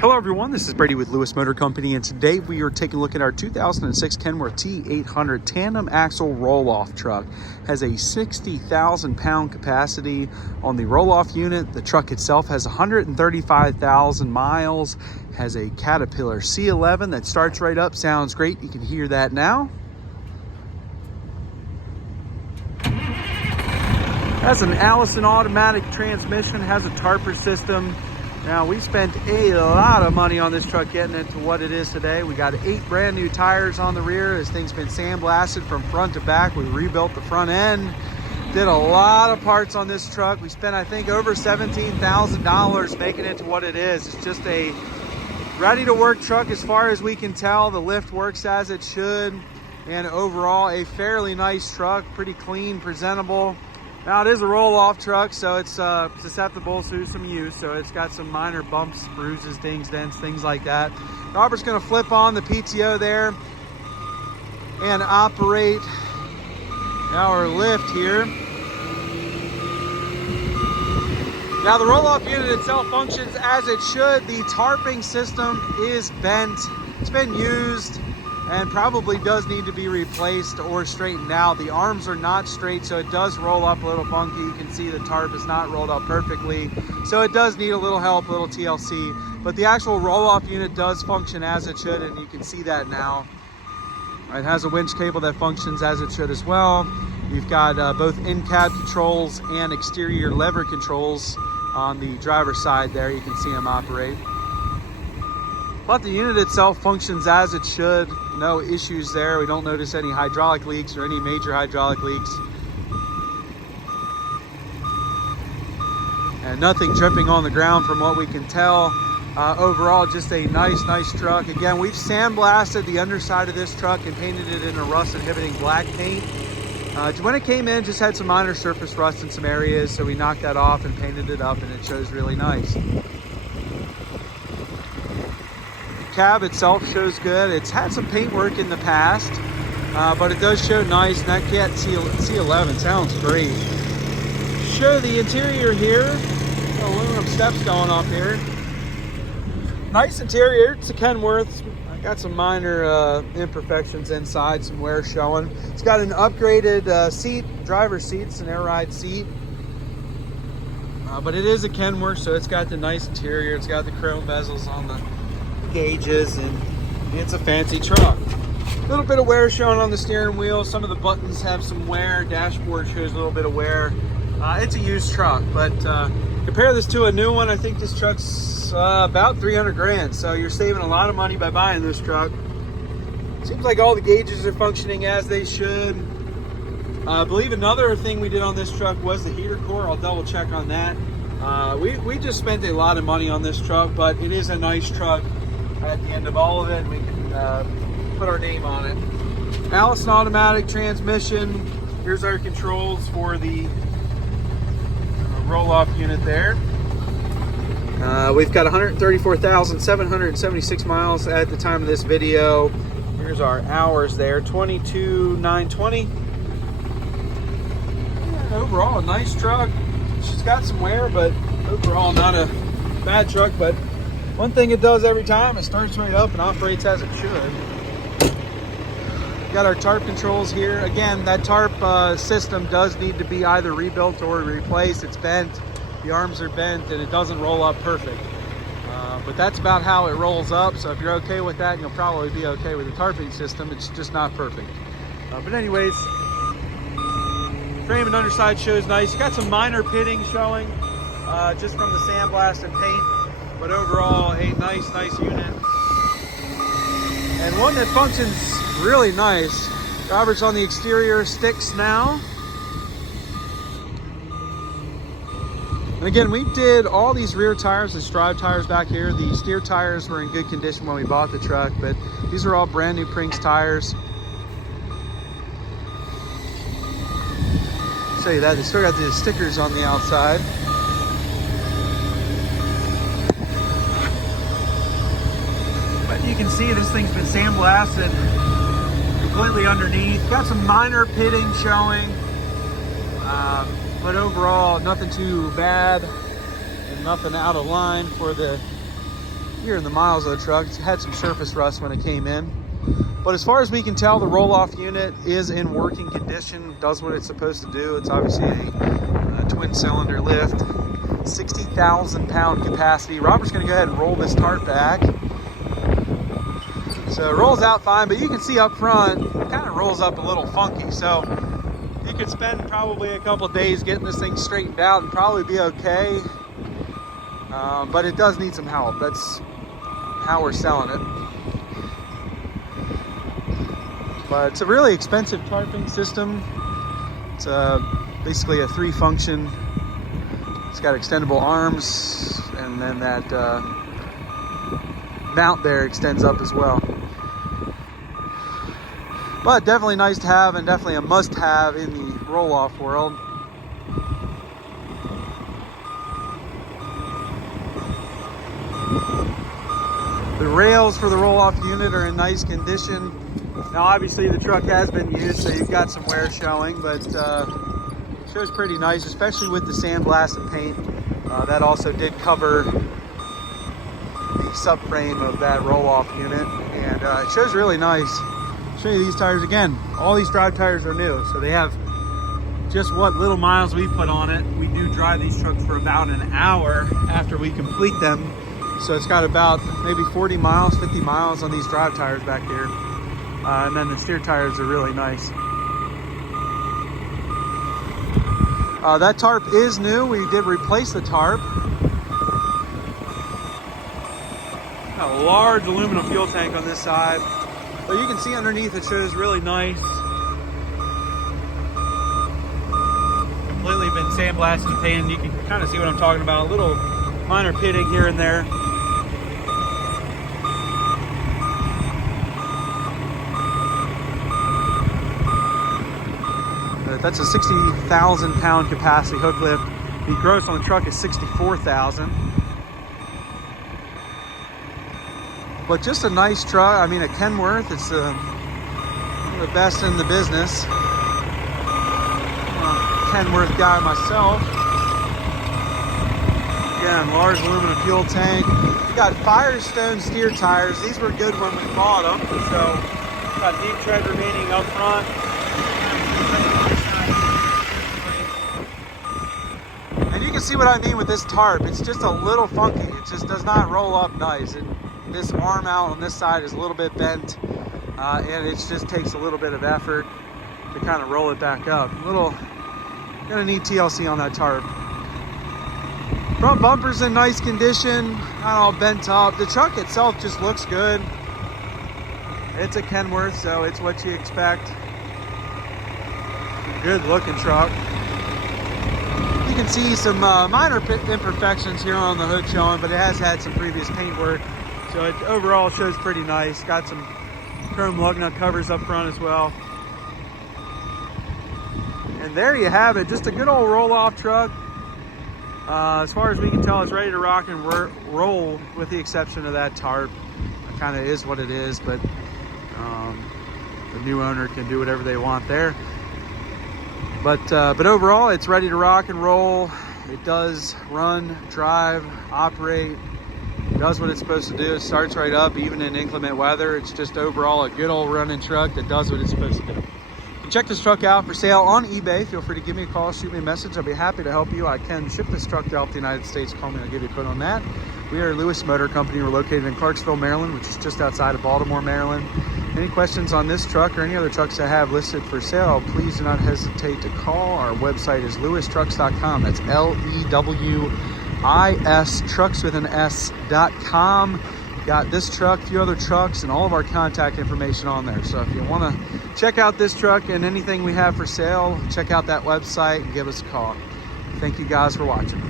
Hello everyone, this is Brady with Lewis Motor Company, and today we are taking a look at our 2006 Kenworth T800 tandem axle roll-off truck. Has a 60,000 pound capacity on the roll-off unit. The truck itself has 135,000 miles, has a Caterpillar C11 that starts right up, sounds great, you can hear that now. Has an Allison automatic transmission, has a tarper system. Now, we spent a lot of money on this truck getting it to what it is today. We got 8 brand new tires on the rear. This thing's been sandblasted from front to back. We rebuilt the front end. Did a lot of parts on this truck. We spent, I think, over $17,000 making it to what it is. It's just a ready-to-work truck as far as we can tell. The lift works as it should. And overall, a fairly nice truck. Pretty clean, presentable. Now, it is a roll-off truck, so it's susceptible to some use. So it's got some minor bumps, bruises, dings, dents, things like that. Robert's going to flip on the PTO there and operate our lift here. Now, the roll-off unit itself functions as it should. The tarping system is bent. It's been used and probably does need to be replaced or straightened out. The arms are not straight, so it does roll up a little funky. You can see the tarp is not rolled up perfectly. So it does need a little help, a little TLC. But the actual roll-off unit does function as it should, and you can see that now. It has a winch cable that functions as it should as well. You've got both in-cab controls and exterior lever controls on the driver's side there. You can see them operate. But the unit itself functions as it should. No issues there. We don't notice any hydraulic leaks or any major hydraulic leaks. And nothing dripping on the ground from what we can tell. Overall, just a nice truck. Again, we've sandblasted the underside of this truck and painted it in a rust inhibiting black paint. When it came in, just had some minor surface rust in some areas, so we knocked that off and painted it up, and it shows really nice. Cab itself shows good. It's had some paint work in the past, but it does show nice. And that Cat C11 sounds great. Show the interior here. Aluminum steps going up here. Nice interior. It's a Kenworth. I got some minor imperfections inside, some wear showing. It's got an upgraded seat, driver's seat. It's an air ride seat. But it is a Kenworth, so it's got the nice interior. It's got the chrome bezels on the gauges, and it's a fancy truck. A little bit of wear showing on the steering wheel. Some of the buttons have some wear. Dashboard shows a little bit of wear. It's a used truck, but compare this to a new one. I think this truck's about 300 grand, so you're saving a lot of money by buying this truck. Seems like all the gauges are functioning as they should. I believe another thing we did on this truck was the heater core. I'll double check on that. We just spent a lot of money on this truck, but it is a nice truck. At the end of all of it, we can put our name on it. Allison automatic transmission. Here's our controls for the roll-off unit there. We've got 134,776 miles at the time of this video. Here's our hours there, 22,920. And overall, a nice truck. She's got some wear, but overall not a bad truck. But one thing it does every time, it starts right up and operates as it should. Got our tarp controls here. Again, that tarp system does need to be either rebuilt or replaced. It's bent, the arms are bent, and it doesn't roll up perfect. But that's about how it rolls up. So if you're okay with that, you'll probably be okay with the tarping system. It's just not perfect. But anyways, frame and underside shows nice. Got some minor pitting showing just from the sandblast and paint. But overall, a nice unit. And one that functions really nice. Robert's on the exterior sticks now. And again, we did all these rear tires, the drive tires back here. The steer tires were in good condition when we bought the truck, but these are all brand new Prinks tires. I'll show you that, they still got the stickers on the outside. You can see this thing's been sandblasted completely underneath. Got some minor pitting showing, but overall nothing too bad and nothing out of line for the hearing the miles of the truck. It's had some surface rust when it came in. But as far as we can tell, the roll-off unit is in working condition, does what it's supposed to do. It's obviously a twin cylinder lift, 60,000 pound capacity. Robert's gonna go ahead and roll this tarp back. So it rolls out fine, but you can see up front, it kind of rolls up a little funky. So you could spend probably a couple of days getting this thing straightened out and probably be okay. But it does need some help. That's how we're selling it. But it's a really expensive tarping system. It's basically a 3-function. It's got extendable arms, and then that mount there extends up as well. But definitely nice to have, and definitely a must-have in the roll-off world. The rails for the roll-off unit are in nice condition. Now obviously the truck has been used, so you've got some wear showing, but it shows pretty nice, especially with the sandblasted paint. That also did cover the subframe of that roll-off unit, and it shows really nice. I'll show you these tires again. All these drive tires are new, so they have just what little miles we put on it. We do drive these trucks for about an hour after we complete them. So it's got about maybe 40 miles, 50 miles on these drive tires back here. And then the steer tires are really nice. That tarp is new. We did replace the tarp. Got a large aluminum fuel tank on this side. But you can see underneath it shows really nice. Completely been sandblasted and painted. You can kind of see what I'm talking about. A little minor pitting here and there. That's a 60,000 pound capacity hook lift. The gross on the truck is 64,000. But just a nice truck. I mean, a Kenworth. It's one of the best in the business. Kenworth guy myself. Again, large aluminum fuel tank. We got Firestone steer tires. These were good when we bought them. So got deep tread remaining up front. And you can see what I mean with this tarp. It's just a little funky. It just does not roll up nice. This arm out on this side is a little bit bent, and it just takes a little bit of effort to kind of roll it back up. Gonna need TLC on that tarp. Front bumper's in nice condition, not all bent up. The truck itself just looks good. It's a Kenworth, so it's what you expect. Good looking truck. You can see some minor imperfections here on the hood showing, but it has had some previous paint work. So it overall shows pretty nice. Got some chrome lug nut covers up front as well. And there you have it, just a good old roll-off truck. As far as we can tell, it's ready to rock and roll, with the exception of that tarp. It kind of is what it is, but the new owner can do whatever they want there. But overall, it's ready to rock and roll. It does run, drive, operate. Does what it's supposed to do. It starts right up, even in inclement weather. It's just overall a good old running truck that does what it's supposed to do. Check this truck out for sale on eBay. Feel free to give me a call, shoot me a message. I'll be happy to help you. I can ship this truck throughout the United States. Call me, I'll give you a quote on that. We are Lewis Motor Company. We're located in Clarksville, Maryland, which is just outside of Baltimore, Maryland. Any questions on this truck or any other trucks I have listed for sale, please do not hesitate to call. Our website is lewistrucks.com. That's LEWIS, trucks with an S.com. Got this truck, a few other trucks, and all of our contact information on there. So if you want to check out this truck and anything we have for sale, check out that website and give us a call. Thank you guys for watching.